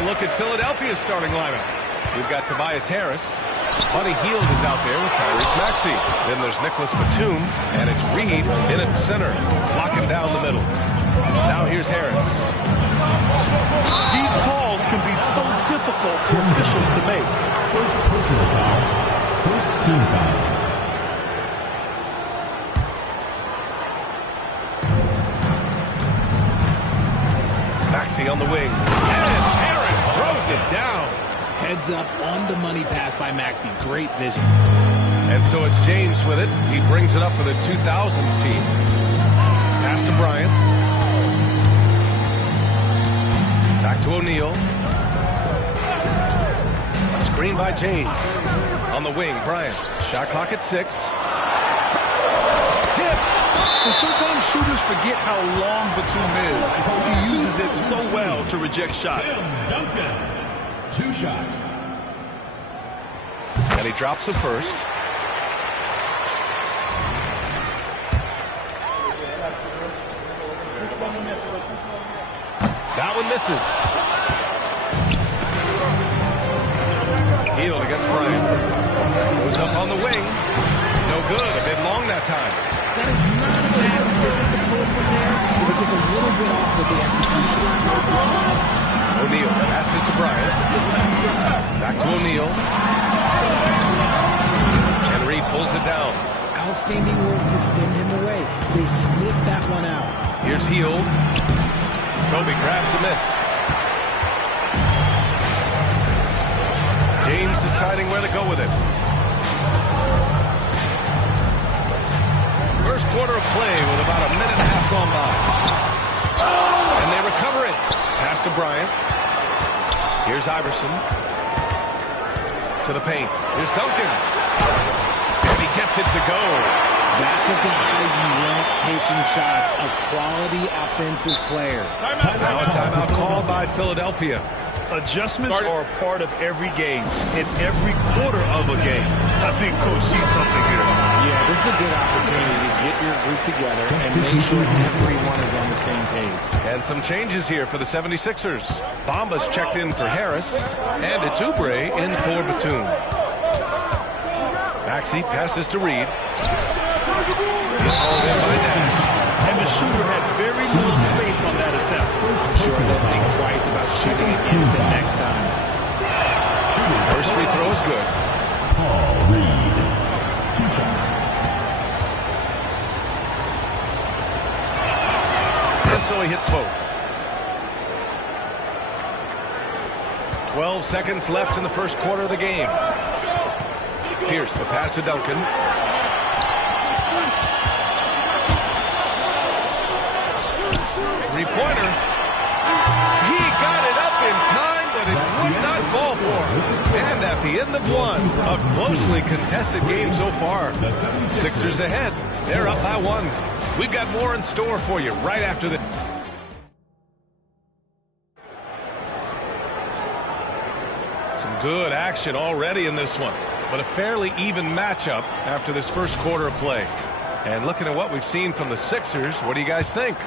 Look at Philadelphia's starting lineup. We've got Tobias Harris. Buddy Hield is out there with Tyrese Maxey. Then there's Nicholas Batum, and it's Reed in at center, blocking down the middle. Now here's Harris. These calls can be so difficult for officials to make. First personal foul. First team foul. Maxey on the wing. And Harris throws it down. Heads up on the money pass by Maxey. Great vision. And so it's James with it. He brings it up for the 2000s team. Pass to Bryant. Back to O'Neal. Screen by James. On the wing, Bryant. Shot clock at 6. Tipped. And sometimes shooters forget how long Batum is. He uses it so well to reject shots. Duncan. 2 shots. And he drops the first. That one misses. Hield against Bryant. Goes up on the wing. No good. A bit long that time. That is not a bad decision to pull from there. It was just a little bit off with the execution. O'Neal passes to Bryant. Back to O'Neal. And Reed pulls it down. Outstanding work to send him away. They sniffed that one out. Here's Hield. Kobe grabs a miss. James deciding where to go with it. First quarter of play with about a minute and a half gone by. And they recover it. Pass to Bryant. Here's Iverson. To the paint. Here's Duncan. And he gets it to go. That's a guy you want taking shots. A quality offensive player. Now a timeout called by Philadelphia. Adjustments are a part of every game, in every quarter of a game. I think Coach sees something here. Yeah, this is a good opportunity to get your group together and make sure everyone is on the same page. And some changes here for the 76ers. Bamba's checked in for Harris, and it's Oubre in for Batum. Maxey passes to Reed. He's hauled in by Nash. And the shooter had very little space on that attempt. I'm sure they'll think twice about shooting against him next time. First free throw is good. Paul Reed. 2 shots. And so he hits both. 12 seconds left in the first quarter of the game. Pierce, the pass to Duncan. Three-pointer. He got it up in time, but it would not fall for him. And at the end of one, a closely contested game so far. Sixers ahead. They're up by 1. We've got more in store for you right after the... Some good action already in this one, but a fairly even matchup after this first quarter of play. And looking at what we've seen from the Sixers, what do you guys think?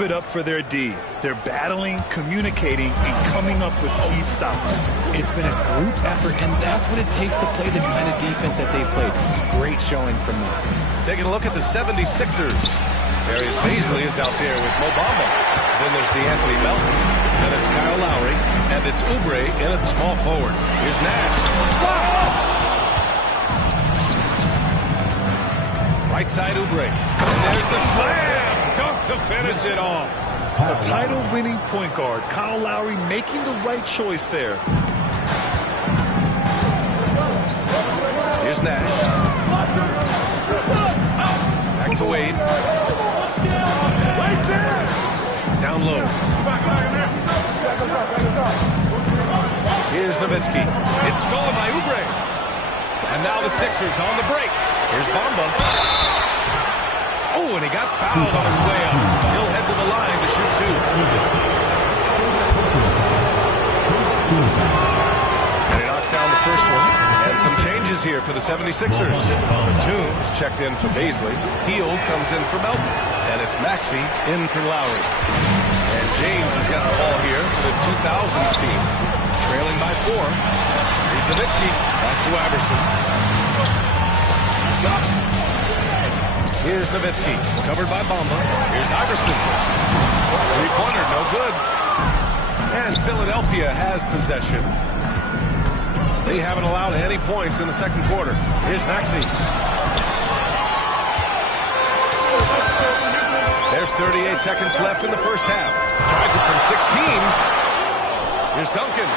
give it up for their D. They're battling, communicating, and coming up with key stops. It's been a group effort, and that's what it takes to play the kind of defense that they've played. Great showing from them. Taking a look at the 76ers. Darius Baisley is out there with Mo Bamba. Then there's DeAnthony Melton. Then it's Kyle Lowry. And it's Oubre in at small forward. Here's Nash. Right side Oubre. And there's the slam. Dunk to finish it off. A title-winning point guard, Kyle Lowry, making the right choice there. Here's Nash. Back to Wade. Down low. Here's Nowitzki. It's stolen by Oubre. And now the Sixers on the break. Here's Bamba. Oh, and he got fouled on his way up. He'll head to the line to shoot two. And he knocks down the first one. And some changes here for the 76ers. Batum is checked in for Baisley. Hield comes in for Melton. And it's Maxey in for Lowry. And James has got the ball here for the 2000s team. Trailing by 4. Here's Nowitzki. Pass to Iverson. Here's Nowitzki. Covered by Bamba. Here's Iverson. Three-pointer, no good. And Philadelphia has possession. They haven't allowed any points in the second quarter. Here's Maxey. There's 38 seconds left in the first half. Tries it from 16. Here's Duncan.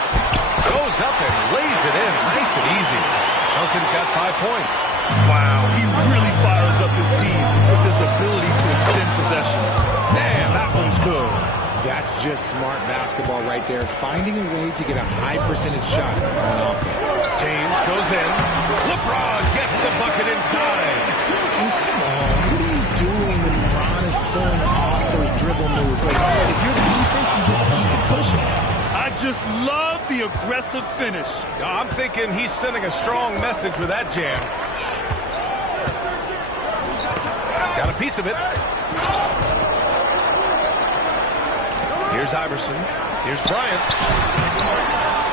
Goes up and lays it in. Nice and easy. Duncan's got 5 points. Wow, he really fires up his team with his ability to extend possessions. Man, that one's good. That's just smart basketball right there, finding a way to get a high percentage shot on offense. James goes in. LeBron gets the bucket inside. And come on, what are you doing when LeBron is pulling off those dribble moves? Like, if you're the defense, you just keep it pushing. I just love the aggressive finish. I'm thinking he's sending a strong message with that jam. Got a piece of it. Here's Iverson. Here's Bryant.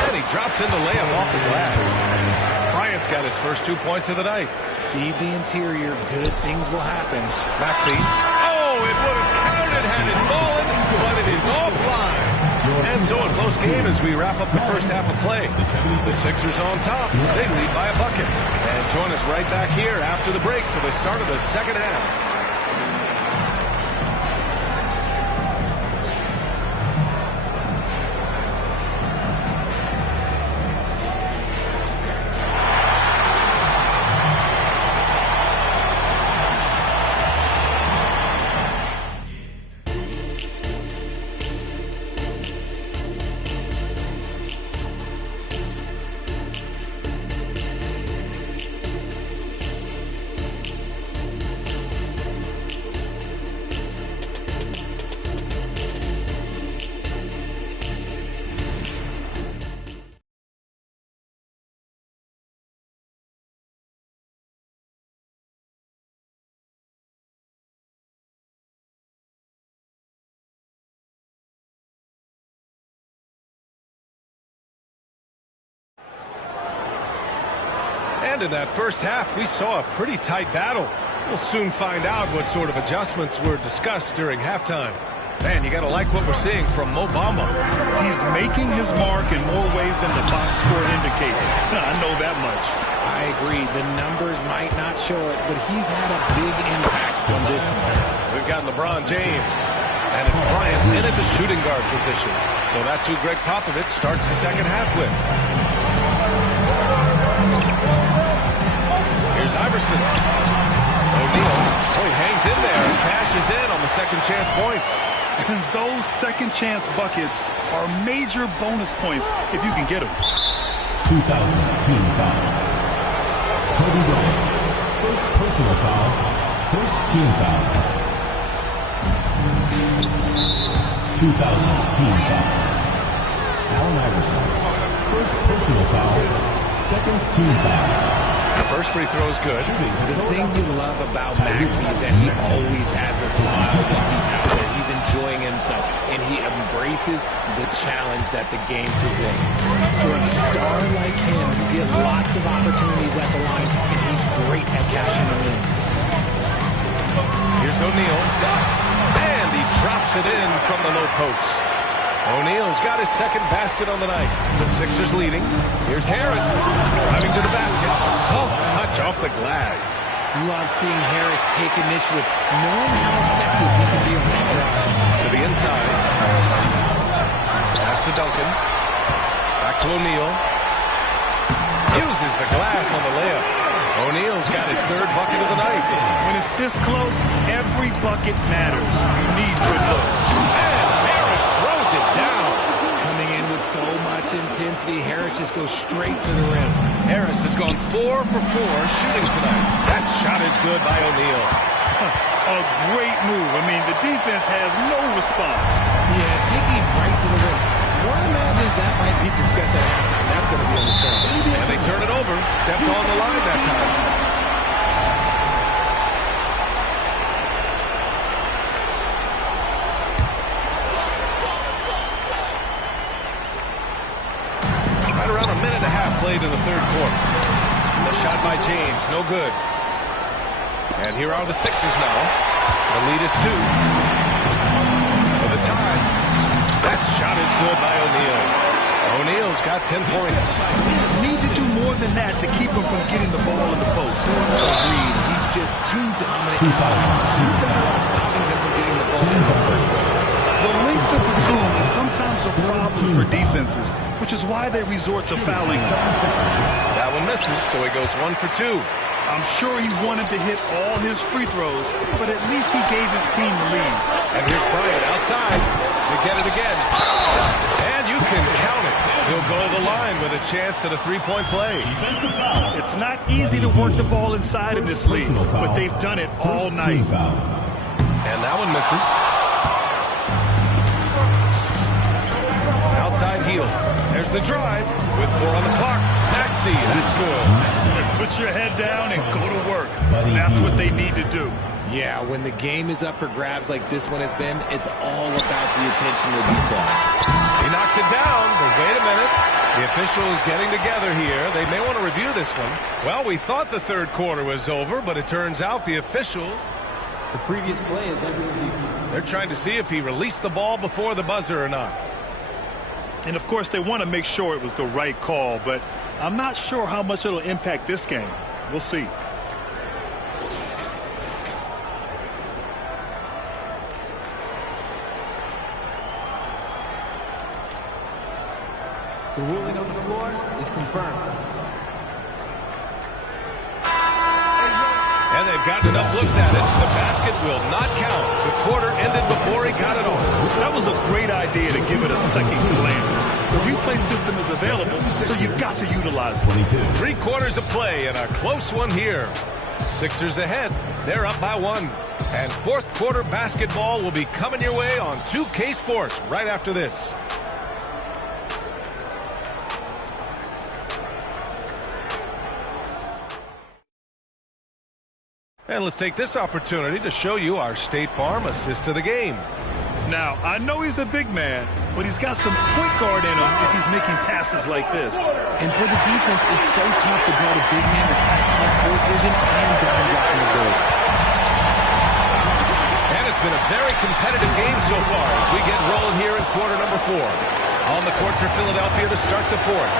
And he drops in the layup off the glass. Bryant's got his first 2 points of the night. Feed the interior. Good things will happen. Maxey. Oh, it would have counted had it fallen, but it is offline. And so a close game as we wrap up the first half of play. The Sixers on top. They lead by a bucket. And join us right back here after the break for the start of the second half. And in that first half, we saw a pretty tight battle. We'll soon find out what sort of adjustments were discussed during halftime. Man, you got to like what we're seeing from Mo Bamba. He's making his mark in more ways than the box score indicates. I know that much. I agree. The numbers might not show it, but he's had a big impact on this one. We've got LeBron James. And it's Bryant in at the shooting guard position. So that's who Greg Popovich starts the second half with. Here's Iverson. O'Neal. Oh, he hangs in there and cashes in on the second chance points. Those second chance buckets are major bonus points if you can get them. 2000s team foul. Kobe Bryant. First personal foul. First team foul. 2000s team foul. Allen Iverson. First personal foul. Second team foul. The first free throw is good. The thing you love about Maxey is that he always has a smile. He's out there. He's enjoying himself, and he embraces the challenge that the game presents. For a star like him, you get lots of opportunities at the line, and he's great at cashing them in. Here's O'Neal, and he drops it in from the low post. O'Neal's got his second basket on the night. The Sixers leading. Here's Harris driving to the basket. Soft touch off the glass. Love seeing Harris take initiative, knowing how effective he can be on that drive. To the inside. Pass to Duncan. Back to O'Neal. Uses the glass on the layup. O'Neal's got his third bucket of the night. When it's this close, every bucket matters. You need good looks. And Harris throws it down. Coming in with so much intensity, Harris just goes straight to the rim. Harris has gone 4 for 4 shooting tonight. That shot is good by O'Neal. A great move. I mean, the defense has no response. Yeah, taking it right to the rim. One imagines that might be discussed at halftime. That's going to be on the film. And they turn it over. Stepped on the line that time. Right around a minute and a half played in the third quarter. The shot by James, no good. And here are the Sixers now. The lead is 2. For the tie. That shot is good by O'Neal. O'Neal's got 10 points. Need to do more than that to keep him from getting the ball in the post. Agreed. He's just too dominant inside. Too better off stopping him from getting the ball in the first place. The length of the platoon is sometimes a problem for defenses, which is why they resort to fouling. That one misses, so he goes 1 for 2. I'm sure he wanted to hit all his free throws, but at least he gave his team the lead. And here's Bryant outside. They get it again. And you can count it. He'll go to the line with a chance at a three-point play. It's not easy to work the ball inside in this league, but they've done it all night. And that one misses. Outside heel. There's the drive with 4 on the clock. Maxey, that's good. Put your head down and go to work. That's what they need to do. Yeah, when the game is up for grabs like this one has been, it's all about the attention to detail. He knocks it down, but wait a minute. The officials getting together here. They may want to review this one. Well, we thought the third quarter was over, but it turns out the officials... The previous play is under review. They're trying to see if he released the ball before the buzzer or not. And, of course, they want to make sure it was the right call, but I'm not sure how much it'll impact this game. We'll see. The ruling on the floor is confirmed. And they've gotten enough looks at it. The basket will not count. The quarter ended before he got it on. That was a great idea to give it a second glance. The replay system is available, so you've got to utilize it. 3 quarters of play and a close one here. Sixers ahead. They're up by 1. And fourth quarter basketball will be coming your way on 2K Sports right after this. And let's take this opportunity to show you our State Farm assist to the game. Now, I know he's a big man, but he's got some point guard in him if he's making passes like this. And for the defense, it's so tough to guard a big man with high court vision and down dropping the board. And it's been a very competitive game so far as we get rolling here in quarter number 4. On the court for Philadelphia to start the fourth.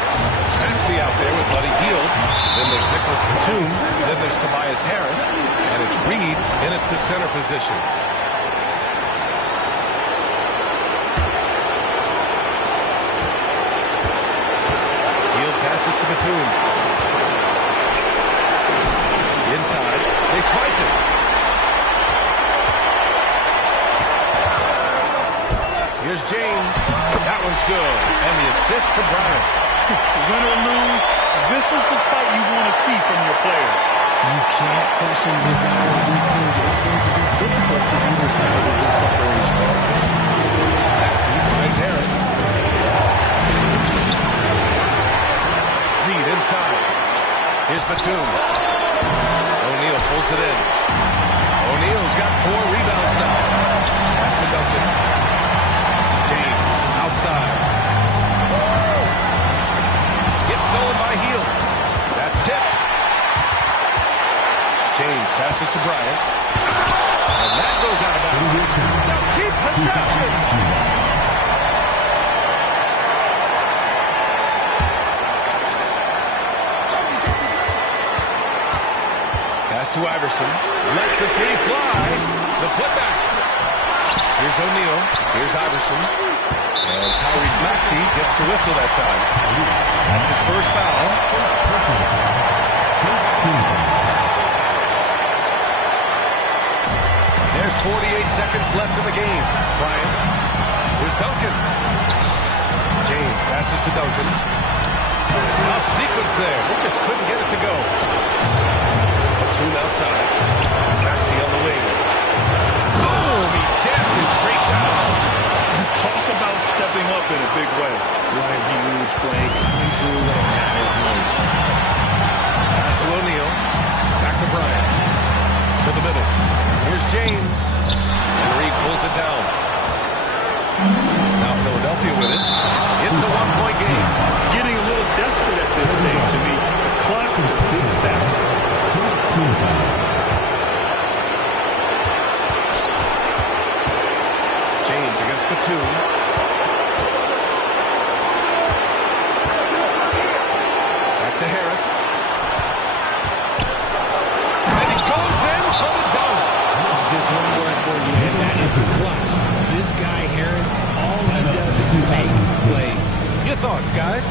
Maxey out there with Buddy Hield. Then there's Nicholas Batum. Then there's Tobias Harris. And it's Reed in at the center position. Hield passes to Batum. Inside. They swipe it. Here's James. That one's good. And the assist to Bryant. Win or lose, this is the fight you want to see from your players. You can't question the desire of these teams. It's going to be difficult for either side to get separation. Maxey finds Harris. Reed inside. Here's Batum. O'Neal pulls it in. O'Neal's got 4 rebounds now. Pass to Duncan. James, outside. Gets stolen by Heel. That's tipped. James passes to Bryant. And that goes out of bounds. Now keep possession. Pass to Iverson. Lets the three fly. The putback. Here's O'Neal. Here's Iverson. And Tyrese Maxey gets the whistle that time. That's his first foul. There's 48 seconds left in the game. Bryant. Here's Duncan. James passes to Duncan. Tough sequence there. He just couldn't get it to go. Batum outside. Maxey on the wing. Boom! He dashed it straight down. Talk about stepping up in a big way. What a huge play coming through when it matters most. Pass to O'Neal. Back to Bryant. To the middle. Here's James. And Reed pulls it down. Now Philadelphia with it. It's a one-point game. Getting a little desperate at this stage. I mean, the clock is a big factor. James against Batum. Back to Harris. And he goes in for the dunk. Just one word for you, and that is clutch. This guy, Harris, all he does is make plays. Your thoughts, guys?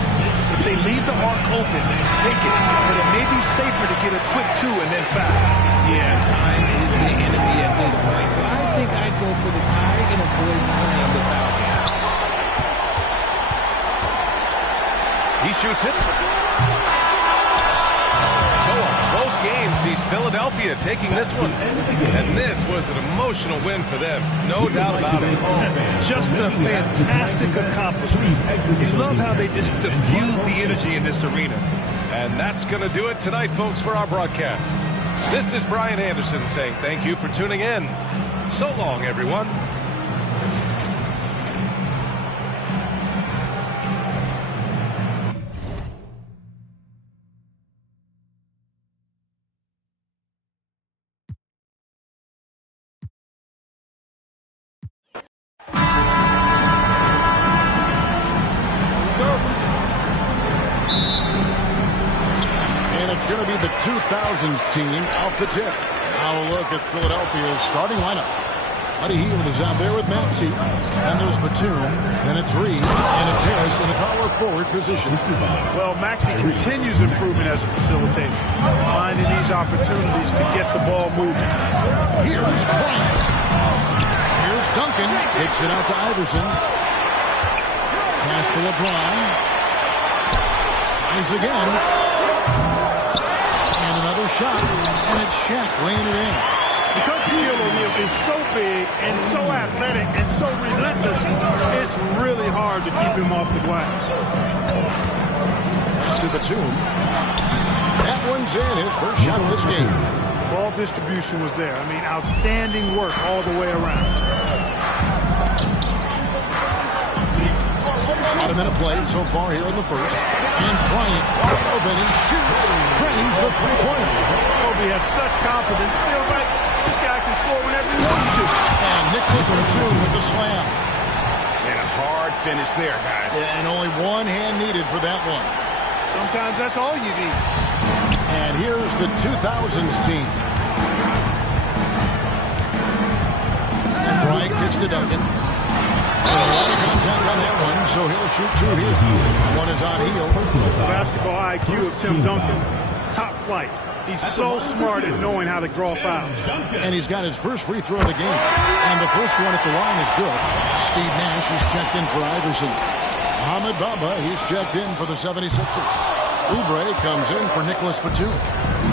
If they leave the arc open, take it. But it may be safer to get a quick two and then foul. Yeah, time is the enemy at this point, so I think I'd go for the tie and avoid playing the foul game. He shoots it. So a close game sees Philadelphia taking this one. And this was an emotional win for them. No doubt about it. Just a fantastic accomplishment. You love how they just diffuse the energy in this arena. And that's going to do it tonight, folks, for our broadcast. This is Brian Anderson saying thank you for tuning in. So long, everyone. Going to be the 2000s team off the tip. Now a look at Philadelphia's starting lineup. Buddy Hield is out there with Maxey. And there's Batum. Then it's Reed. And it's Harris in the power forward position. Well, Maxey continues improving as a facilitator, finding these opportunities to get the ball moving. Here's Bryant. Here's Duncan. Kicks it out to Iverson. Pass to LeBron. Tries again. Another shot, and it's Shaq laying it in. Because Shaquille O'Neal is so big and so athletic and so relentless, it's really hard to keep him off the glass. Pass to Batum. That one's in, his first shot of this game. Ball distribution was there. I mean, outstanding work all the way around. About a minute played so far here in the first. And Bryant wide open. He shoots. Drains the three-pointer. Kobe has such confidence. Feels like this guy can score whenever he wants to. And Nicholas Batum with the slam. And a hard finish there, guys. Yeah, and only one hand needed for that one. Sometimes that's all you need. And here's the 2000s team. And Bryant gets to Duncan. And a lot of contact on that one, so he'll shoot two here. One is on Hield. Basketball IQ of Tim Duncan, top flight. He's so smart at knowing how to draw fouls. And he's got his first free throw of the game. And the first one at the line is good. Steve Nash is checked in for Iverson. Ahmed Baba, he's checked in for the 76ers. Oubre comes in for Nicholas Batum.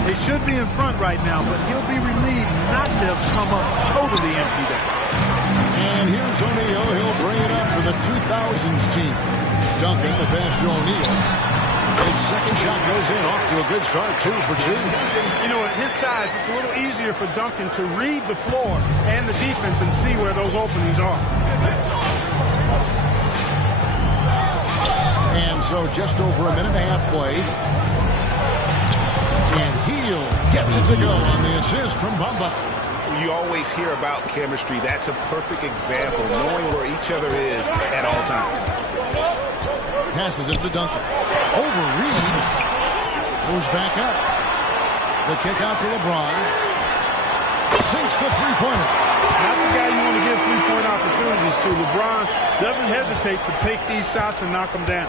They should be in front right now, but he'll be relieved not to have come up totally empty there. And here's O'Neal. He'll bring it up for the 2000s team. Duncan, the pass to O'Neal. His second shot goes in, off to a good start, 2 for 2. You know, at his size, it's a little easier for Duncan to read the floor and the defense and see where those openings are. And so just over a minute and a half played. And Heel gets it to go on the assist from Bamba. You always hear about chemistry. That's a perfect example, knowing where each other is at all times. Passes it to Duncan. Over Reed. Goes back up. The kick out to LeBron. Sinks the three-pointer. Not the guy you want to give three-point opportunities to. LeBron doesn't hesitate to take these shots and knock them down.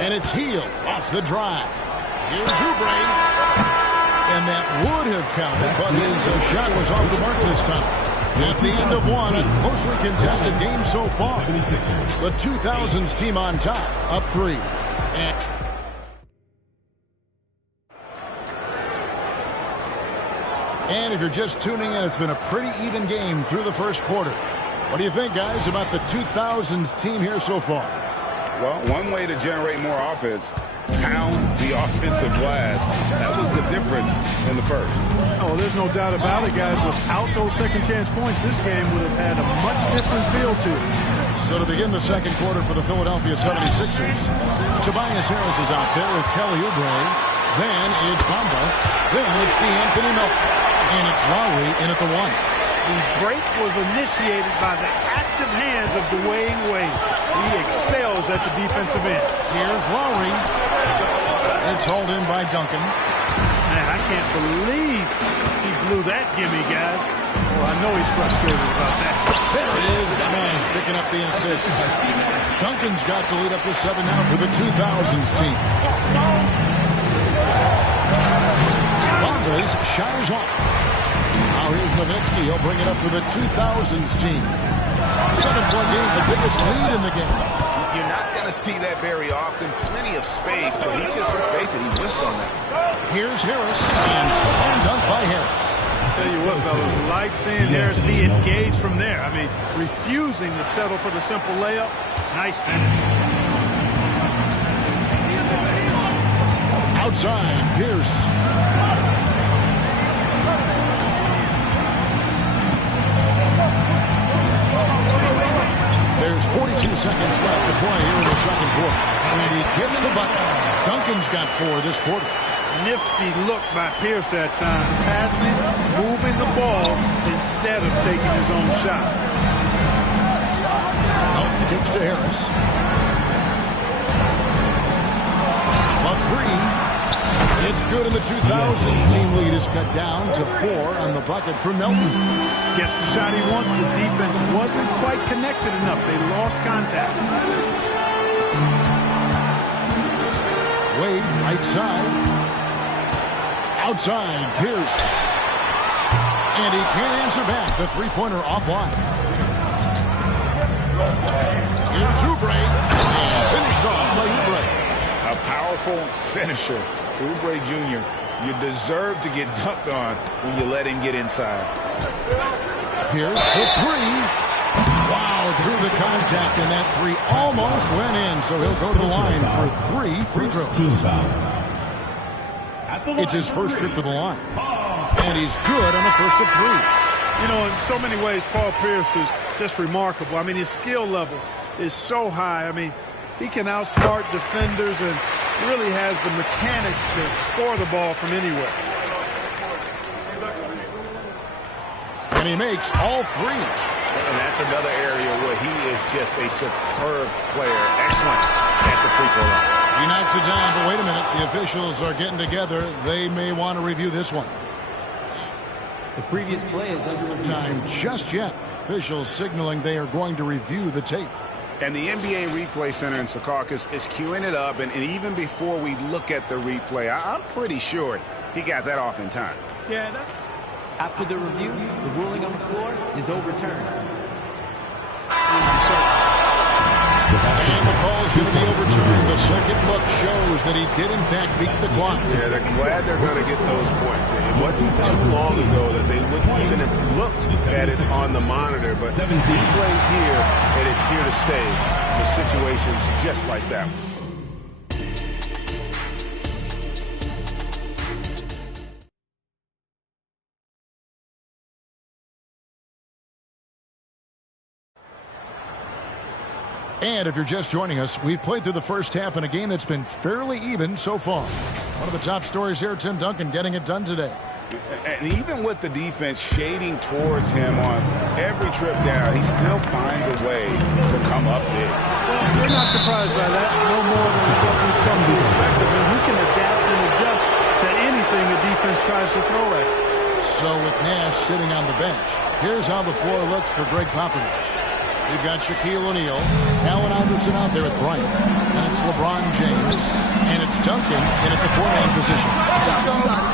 And it's Heel off the drive. Here's Oubre. And that would have counted, but his shot was off the mark this time. At the end of one, a closely contested game so far. The 2000s team on top, up 3. And if you're just tuning in, it's been a pretty even game through the first quarter. What do you think, guys, about the 2000s team here so far? Well, one way to generate more offense, pound the offensive glass. That was the difference in the first. Oh, there's no doubt about it, guys. Without those second chance points, this game would have had a much different feel to it. So to begin the second quarter for the Philadelphia 76ers, Tobias Harris is out there with Kelly Oubre. Then it's Bamba. Then it's DeAnthony Melton. And it's Lowry in at the 1. The break was initiated by the active hands of Dwayne Wade. He excels at the defensive end. Here's Lowry. It's hauled in by Duncan. Man, I can't believe he blew that gimme, guys. Well, I know he's frustrated about that. There it is. It's Nash picking up the assist. Duncan's got the lead up to 7 now for the 2000s team. Bamba's shot is off. Now here's Nowitzki. He'll bring it up to the 2000s team. 7-point game, the biggest lead in the game. You're not going to see that very often. Plenty of space, but he just, let's face it, he whiffs on that. Here's Harris, and slam dunk by Harris. I'll tell you what, fellas, like seeing Harris be engaged from there. I mean, refusing to settle for the simple layup. Nice finish. Outside, Pierce. There's 42 seconds left to play here in the second quarter. And he hits the button. Duncan's got 4 this quarter. Nifty look by Pierce that time. Passing, moving the ball instead of taking his own shot. Melton kicks to Harris. A 3. It's good, and the 2000s team lead is cut down to 4 on the bucket for Melton. Gets the shot he wants. The defense wasn't quite connected enough. They lost contact. Wade, right side. Outside, Pierce. And he can't answer back. The three-pointer offline. Here's Oubre. And finished off by Oubre. A powerful finisher. Oubre Jr., you deserve to get dunked on when you let him get inside. Pierce for 3. Wow, through the contact, and that 3 almost went in, so he'll go to the line for 3 free throws. Team foul. It's his first trip to the line. And he's good on the first of 3. You know, in so many ways, Paul Pierce is just remarkable. I mean, his skill level is so high. I mean, he can outsmart defenders and really has the mechanics to score the ball from anywhere. And he makes all 3. And that's another area where he is just a superb player. Excellent at the free throw line. He knocks it down, but wait a minute. The officials are getting together. They may want to review this one. The previous play is under review. Time just yet. Officials signaling they are going to review the tape. And the NBA Replay Center in Secaucus is queuing it up. And even before we look at the replay, I'm pretty sure he got that off in time. Yeah, that's... After the review, the ruling on the floor is overturned. And the call is going to be overturned. The second look shows that he did, in fact, beat the clock. Yeah, they're glad they're going to get those points. It wasn't too long ago that they wouldn't even have looked at it on the monitor. But 17 plays here, and it's here to stay. The situation's just like that one. And if you're just joining us, we've played through the first half in a game that's been fairly even so far. One of the top stories here, Tim Duncan getting it done today. And even with the defense shading towards him on every trip down, he still finds a way to come up big. Well, we're not surprised by that, no more than what we've come to expect of him. He can adapt and adjust to anything the defense tries to throw at him. So with Nash sitting on the bench, here's how the floor looks for Greg Popovich. We've got Shaquille O'Neal, Allen Iverson out there at Bryant. And it's LeBron James. And it's Duncan in at the four-man position.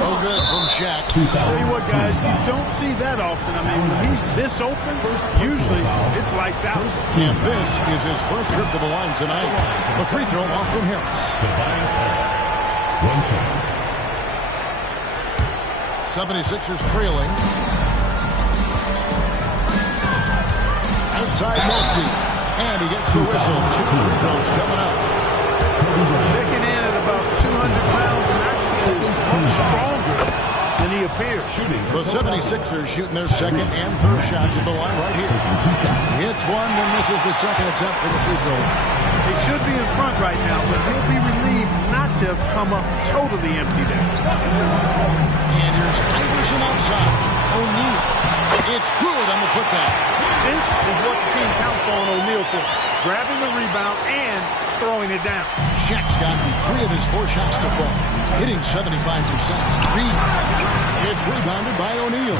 Oh, good from Shaq. Tell you what, guys, you don't see that often. I mean, when he's this open, usually it's lights out. And this is his first trip to the line tonight. The free throw off from Harris. One shot. 76ers trailing. Outside Moxie. And he gets the whistle. 2 free throws coming up. Checking in at about 200 pounds. Maxey is much stronger than he appears. The 76ers shooting their second and third shots at the line right here. He hits one, then misses the second attempt for the free throw. They should be in front right now, but he'll be relieved not to have come up totally empty there. And here's Iverson outside. O'Neal. It's good on the putback. This is what the team counts on O'Neal for. Grabbing the rebound and throwing it down. Shaq's gotten 3 of his 4 shots to fall. Hitting 75%. Reed. It's rebounded by O'Neal.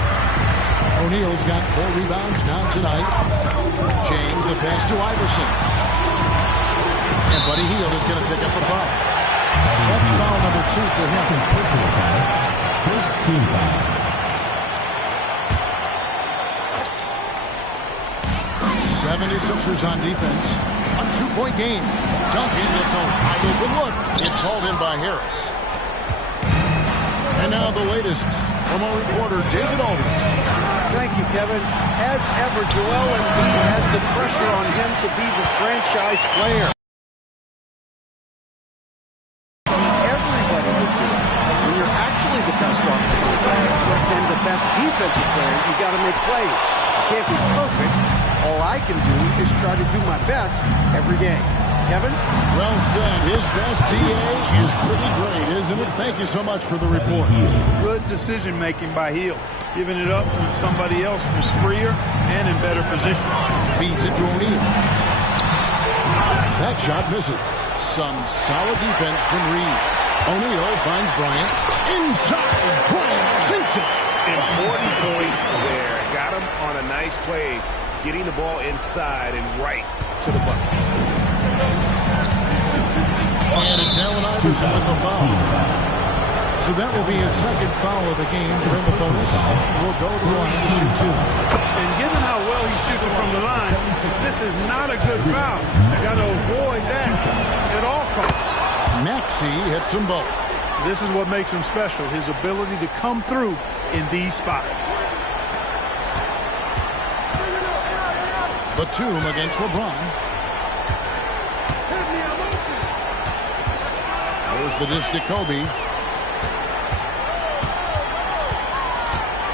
O'Neal's got 4 rebounds now tonight. James, the pass to Iverson. And Buddy Hield is going to pick up the foul. That's foul number 2 for him. Personal foul. First team foul. 76ers on defense. A 2-point game. Duncan gets a wide open look. It's hauled in by Harris. And now the latest from our reporter, David Aldridge. Thank you, Kevin. As ever, Joel Embiid has the pressure on him to be the franchise player. Everybody would do it. When you're actually the best offensive player and the best defensive player, you got to make plays. You can't be perfect. All I can do is try to do my best every game. Kevin? Well said. His best DA is pretty great, isn't it? Thank you so much for the report. Good decision-making by Hield. Giving it up when somebody else was freer and in better position. Feeds it to O'Neal. That shot misses. Some solid defense from Reed. O'Neal finds Bryant. Inside. Bryant sinks it. Important points there. Got him on a nice play. Getting the ball inside and right to the bucket. And it's Allen Iverson with the foul. So that will be his second foul of the game. During the bonus, we'll go to the line to shoot 2. And given how well he shoots it from the line, this is not a good foul. You got to avoid that at all costs. Maxey hits them both. This is what makes him special, his ability to come through in these spots. Batum against LeBron. There's the dish to Kobe.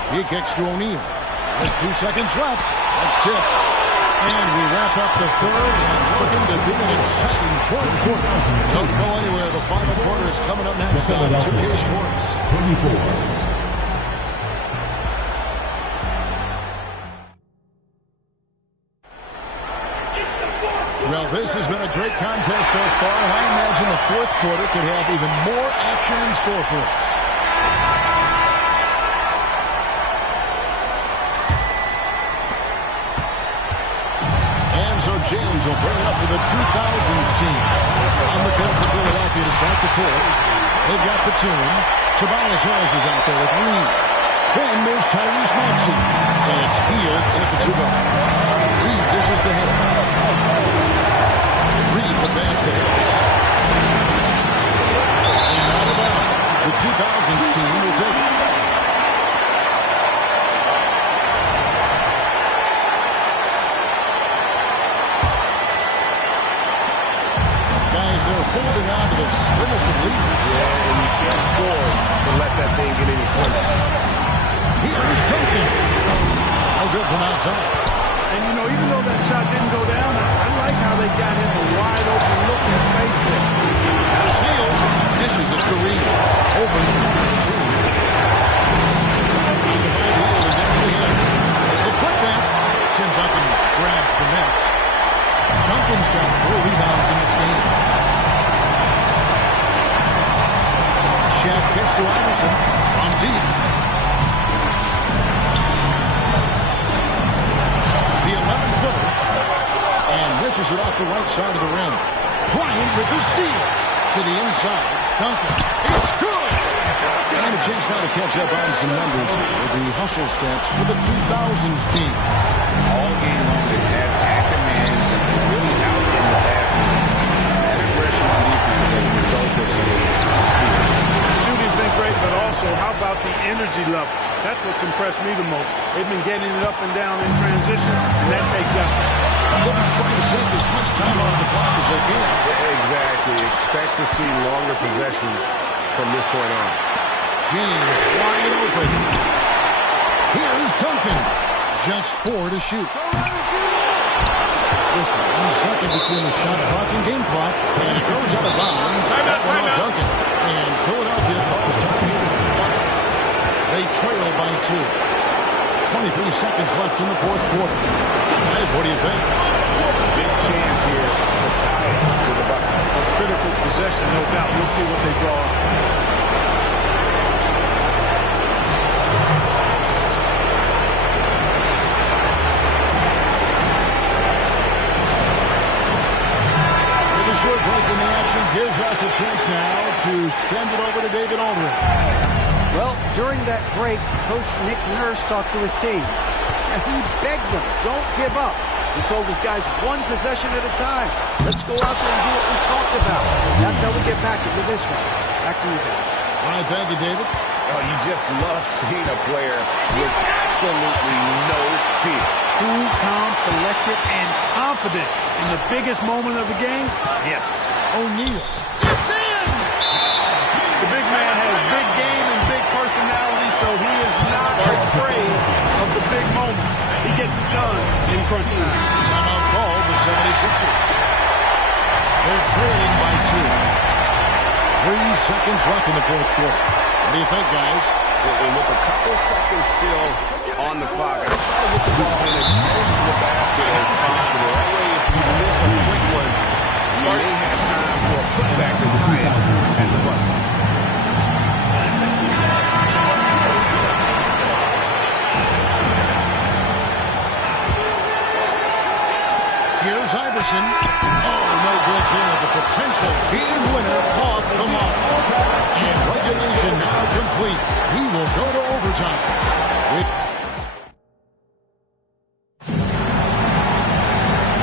He kicks to O'Neal. With 2 seconds left. That's tipped. And we wrap up the third and looking to be an exciting fourth quarter. Don't go anywhere. The final quarter is coming up next on 2K Sports. 24. Well, this has been a great contest so far. I imagine the fourth quarter could have even more action in store for us. And so James will bring it up for the 2000s team. On the court for Philadelphia to start the fourth. They've got Batum. Tobias Harris is out there with Reed. Then there's Tyrese Maxey. And it's Hield in at the 2-guard. Reed dishes to Harris. Reed the pass to Harris. And out of bounds. The 2000s team will take it. Guys, they're holding on to the slimmest of leads. Yeah, and you can't afford to let that thing get any slimmer. Here's Duncan. Oh, good from outside. And, you know, even though that shot didn't go down, I like how they got him a wide open look in space there. There's Neal. Dishes it to Reed. Open 2. On the right heel and next to him. The putback. Tim Duncan grabs the miss. Duncan's got 4 rebounds in this game. Shaq gets to Iverson from deep. The 11-footer. And misses it off the right side of the rim. Bryant with the steal. To the inside. Duncan. It's good! And a chance now to catch up on some numbers with the hustle stats for the 2000s team. All game long, they've had active mans and they're really out in the passing lanes. That aggression on defense has resulted in a top steal. Shooting's been great, but also, how about the energy level? That's what's impressed me the most. They've been getting it up and down in transition, and that takes effort. They'll be trying to take as much time off the clock as they can. Exactly. Expect to see longer possessions from this point on. James wide open. Here's Duncan. Just 4 to shoot. Just 1 second between the shot clock and game clock. And it goes out of bounds. That one off Duncan. And Philadelphia calls time. They trail by 2. 23 seconds left in the 4th quarter. Guys, what do you think? Big chance here to tie it with the bucket. A critical possession, no doubt. We'll see what they draw up. With a short break in the action gives us a chance now to send it over to David Aldridge. Well, during that break, Coach Nick Nurse talked to his team. And he begged them, don't give up. He told his guys 1 possession at a time. Let's go out there and do what we talked about. That's how we get back into this one. Back to you guys. All right, thank you, David. Oh, you just love seeing a player with absolutely no fear. Cool, calm, collected, and confident in the biggest moment of the game. Yes. O'Neal. It's in! The big man has big game and big personality, so he is not afraid of the big moments. He gets it done in crunch time. Timeout call, the 76ers. They're trailing by 2. 3 seconds left in the 4th quarter. What do you think, guys? And with a couple seconds still on the clock, I'm trying to get the ball in as close to the basket as possible. That way, if you miss a quick one, you may have time for a putback to tie it at the buzzer. Here's Iverson. Oh, no good there. The potential game winner off the mark. And regulation now complete. We will go to overtime.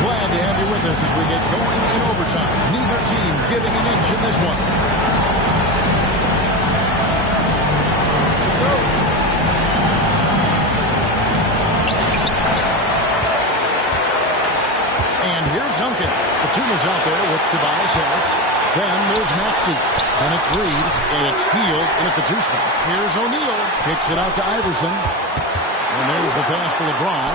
Glad to have you with us as we get going in overtime. Neither team giving an inch in this one. And here's Duncan. The team is out there with Tobias Harris. Then there's Maxey. And it's Reed. And it's Hield in at the 2 spot. Here's O'Neal. Kicks it out to Iverson. And there's the pass to LeBron.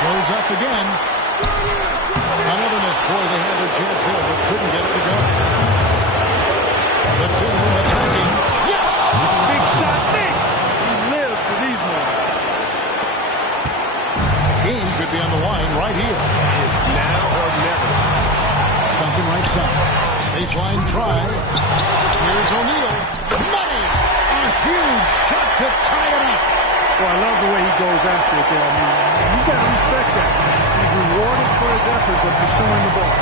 Goes up again. Another miss. Boy, they had their chance there, but couldn't get it to go. The team attacking. Yes! Big shot, Nick! He lives for these moments. Game could be on the line right here. It's now or never. Duncan right side. Baseline try. Here's O'Neal. Money! A huge shot to tie it up. Well, I love the way he goes after it there. I mean, you got to respect that. He's rewarded for his efforts of pursuing the ball.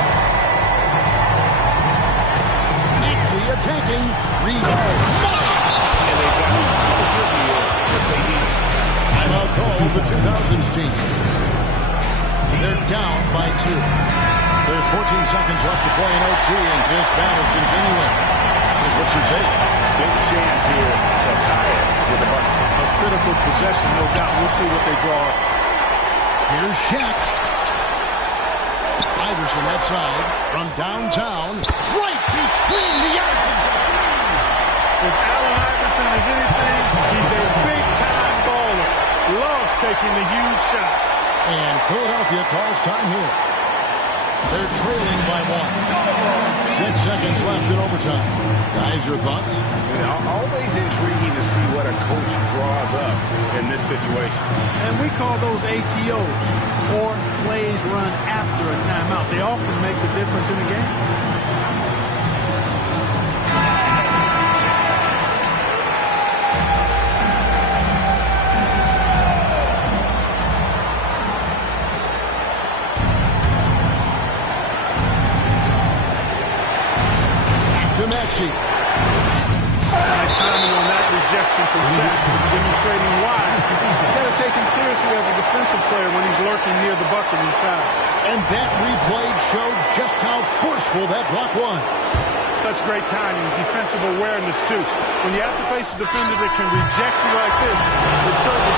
Maxey attacking. Rebound. Timeout call the 2000s team. They're down by 2. There's 14 seconds left to play in OT, and this battle continuing. Here's what you take. Big chance here to tie it with the bucket. A critical possession, no doubt. We'll see what they draw up. Here's Shaq. Iverson left side from downtown. Right between the eyes. If Allen Iverson is anything, he's a big-time baller. Loves taking the huge shots. And Philadelphia calls time here. They're trailing by 1. 6 seconds left in overtime. Guys, your thoughts? Always intriguing to see what a coach draws up in this situation. And we call those ATOs, or plays run after a timeout. They often make the difference in the game. Nice timing on that rejection from Jack, demonstrating why. You got to take him seriously as a defensive player when he's lurking near the bucket inside. And that replay showed just how forceful that block was. Such great timing, defensive awareness too. When you have to face a defender that can reject you like this, it certainly